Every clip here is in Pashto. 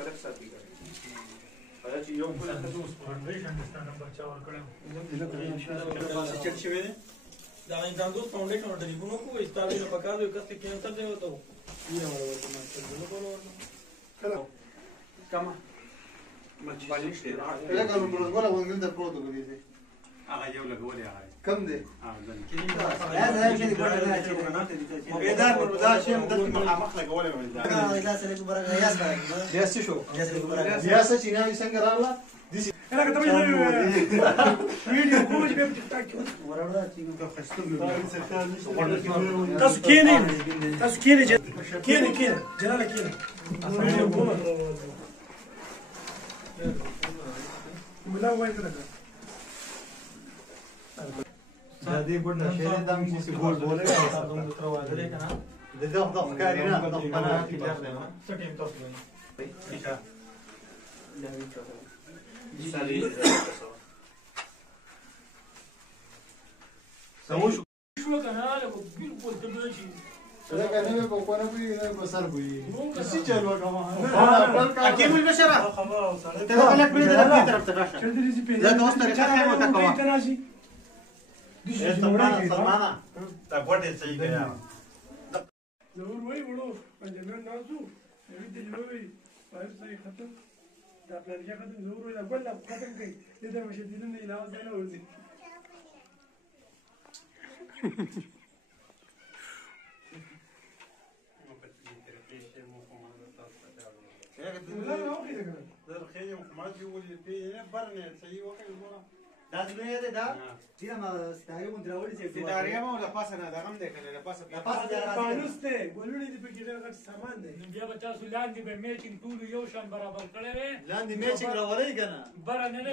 فرق ساتي دا چې یو په تاسو فاونډیشن ستاسو بچا ورکړم چټ شوی دی دا انځانګو فاونډیشن ورته نیونه کو استاوی نه پکاره یو کته کینسر دی وته یې ورته ماستر نو کولو کله کما مالش دی لکه نو موږ غوښنه د پروتو کوي دي هغه یو لګولې هغه کم دی هغه ځنه دا چې د ګوډه نه چې دا دا شی هم د مخ لګولې وې دا دا سره کومه یاس بیا څه شو یاس چې نه څنګه راغله انا كنت فيديو كوج بيب تيك توك ورا چې نو خستو تاسو کینی جلاله کینی فيديو كوج ملا وای کړه دا دې ګوډه شي دا موږ چې ګول بوله تاسو تر واځره کنه د دغه کاری نه د خپل سټیم تاسو سموش شو کنه له بالکل تبلشي لکه نه په کوونه په نه سر وي کسي چلو کومه حکیم البشره خبر او سره ته خلک په دې طرف ته راشه چل دې سي دا دوست ته ښه وته کوه تناشي سلمانا دا ګوډه صحیح کړه ضرور وای وړو پنځمن نازو دې جوړوي فایل صحیح ختم دا پلانجه ختم ضرور وای دا ګل ختم کړي دې مشددین نه علاوه نه ورځي الخيل وخمات يقول في برني صحيح وكل مره دا دې دا چې ما ستاره مونږ راوړي چې ستاريا ما ولا پاسه نه دا غم دې کنه لا پاسه پانوس ته ګولونی دې پکې ډېر غټ سامان دی بیا به تاسو لاندې به میچینګ ټول یو شان برابر کړی وي لاندې میچینګ راولای کنه بره نه نه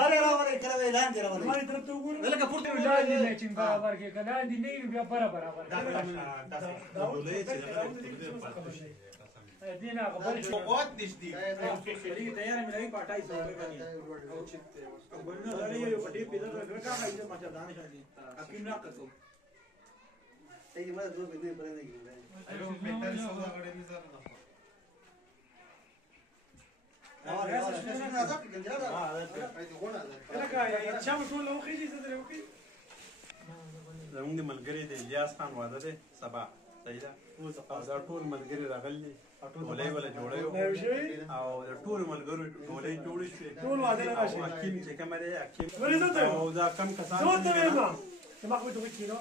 بره راولای کړه لاندې راولای مالي طرف ته وګورئ لکه پورته لاندې میچینګ برابر کې کله لاندې نه بیا برابر دينا قبل قوات نشدي خليه تیار ملای په 2800 روپے باندې او چې ګورنه غړي یو پټي پیدا راکړه هغه ما ته دانه شالي حکیم نه کړو ته ما دوه په دې پرې نه کیږي ايوه مهتر سودا غړي مزار نه زمونږ د ملګري د الیاس خان واده دی سبا صحیح ده او دا ټول ملګري راغلي ټولې ولا جوړیو او د ټول ملګرو ټولې جوړې شوې ټول واده راشي حکیم چې کوم دی حکیم ولې او دا کم کسان زه ته ما ما خو ته وکړو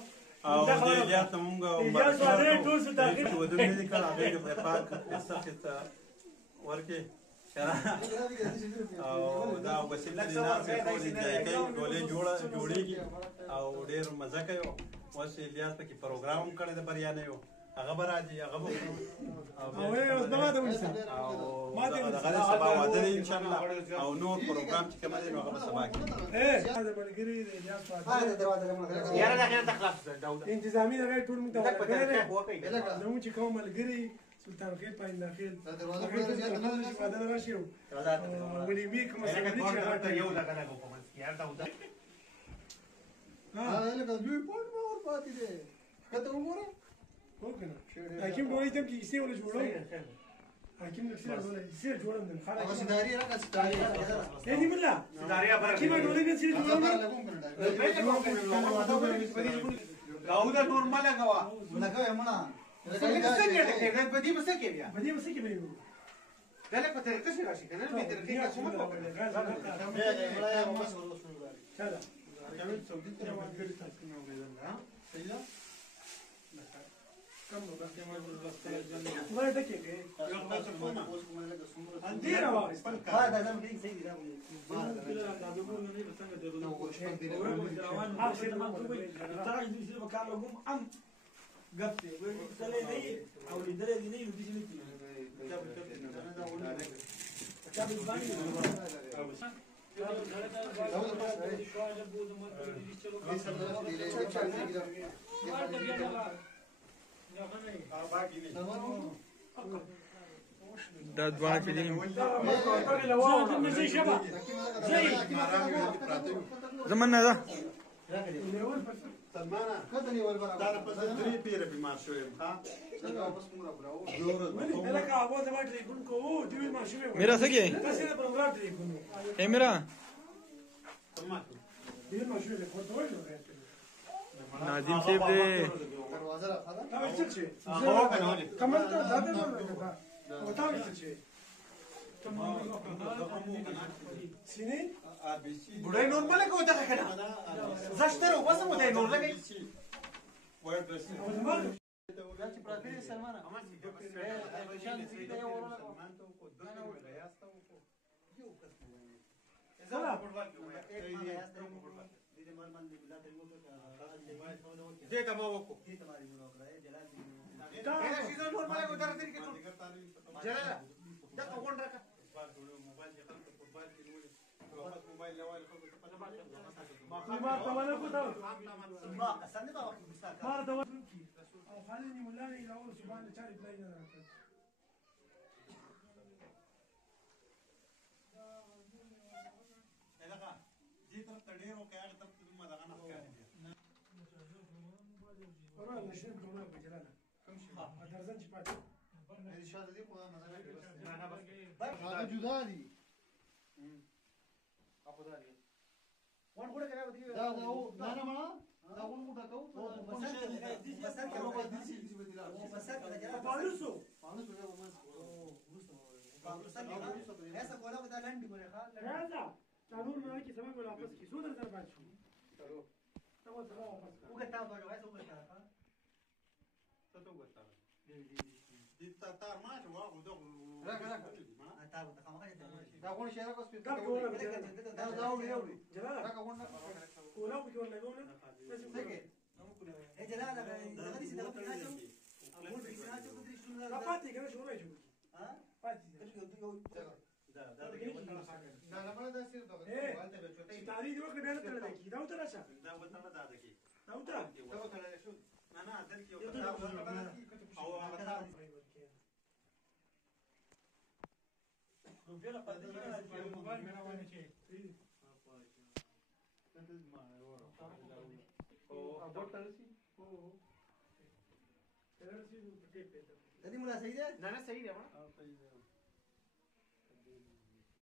او د الیاس مونږ الیاس واده ټول څه تاخير چې ودونه دي کړه هغه د پاک سخت ورکه او دا وسیله دي نه چې ټولې جوړېږي او ډېر مزه کوي اوس الیاس پکې پروګرام کړی د بریا نه یو هغه به راځي هغه به او اوس ما ته ونیسه ما ته هغه سبا واده دی ان شاء الله او نور پروګرام چې کوم دی نو هغه به سبا کوي دا ملګری دی الیاس واده یاره دا خیال تخلاص داود انتظامی دا ټول موږ ته زموږ چې کوم ملګری سلطان خیل پاینده خیل دا دروازه په زیات نه لري واده راشي ولې می کوم څه یو لګا لګو په منځ کې یار دا ودا لکه دوی په اور پاتې دي کته وګوره وکنه حکیم ډوړې ته کې سی ولا جوړو حکیم نفسه ولا سی جوړم دم خلاص سیداری راکا سیداری اې دې مله سیداریا بر حکیم ډوړې نه سی جوړم داوود نور مالا غوا لګوي مړه څنګه ټکه په دې مسه کې بیا بدی مسه کې به دلته په طریقه څه راشي کنه په طریقه کې کومه چلا جامد سعودي ته ملګری تاسو نه وګورئ ها صحیح ده کم نو بس ما ولې ټکه کې یو تاسو کومه اندیرا وا دا زم کې صحیح دی دا د ګور نه به څنګه درو روان اخر ما کوی ترى دې څه وکړم ام غفته ولې نه او لیدلې دې نه یو دې نه دا دوه فلم زمانه ده سلمانه کته نیول برابر دا په 3 پیره بیمار شوم ها څنګه واپس موږ راو ولې لکه هغه ته ما ټلیفون کوو دی ما شوې میرا څه کې تاسو نه پروګرام ټلیفون اے میرا سمات دی ما شوې کوته وایو ناظم صاحب دې دروازه را خاله دا څه شي هو کنه ولې کمل ته دا ته او تا څه شي سینې بډای نورمال کو دغه کنه زشتره وسه مو دی نور لګي وایډ بس دا چې پراته سلمان دې ته مو وکړو دا شي نورمال کو درته کې جلال دا کوون راکا موبایل دې خلک فوټبال کې نیولې وخت موبایل لوال خلکو ته پته ما ته ولا کو دا ما قسم دا وخت مستاک ما ته او خالني مولا الى اول سبحان الله بلاي نه راځي دغه دې طرف ته ډېر او کاغه طرف ته ما دغه نه ښکاري ورا نشین کومه بجلاله کوم شي درځن چې پاتې دې شاده دې په نظر کې بس دا جدا دي اپو دا دي وان ګوره کنه ودی دا نه نه ما دا وان ګوره کو بس کله په دې شي چې بدلا بس کله جلا پالوسو پانوس په ومن ایسا کولا بتا لنډي ګوره ښا راځه قانون نه کې سبق ولا واپس کی سو در پات شو چلو تا و سلام واپس وګتا په وایسو وګتا ته تو وګتا دې تا ما چې واغو دغه راګه تا ته خامخا دا غون شهره کو سپیکر دا کوله دا وړي جلال دا غون کولا په کوله لګونه څنګه اے جلال دغه دې څه دغه راځو اول دې راځو په دې شنو دا پاتې کنه شو راځو ها پاتې دا لمړه دا سیر دغه والته به چوتای تاریخ وکړه بیا ته لګي دا وته راشه دا وته نه داده کې دا وته دا وته نه شو نه نه دل کې او هغه نو بیا په دې کې موبایل مې روانه شي او ابوت تلسی ترسي په دې په دې مولا صحیح ده نه نه صحیح دی او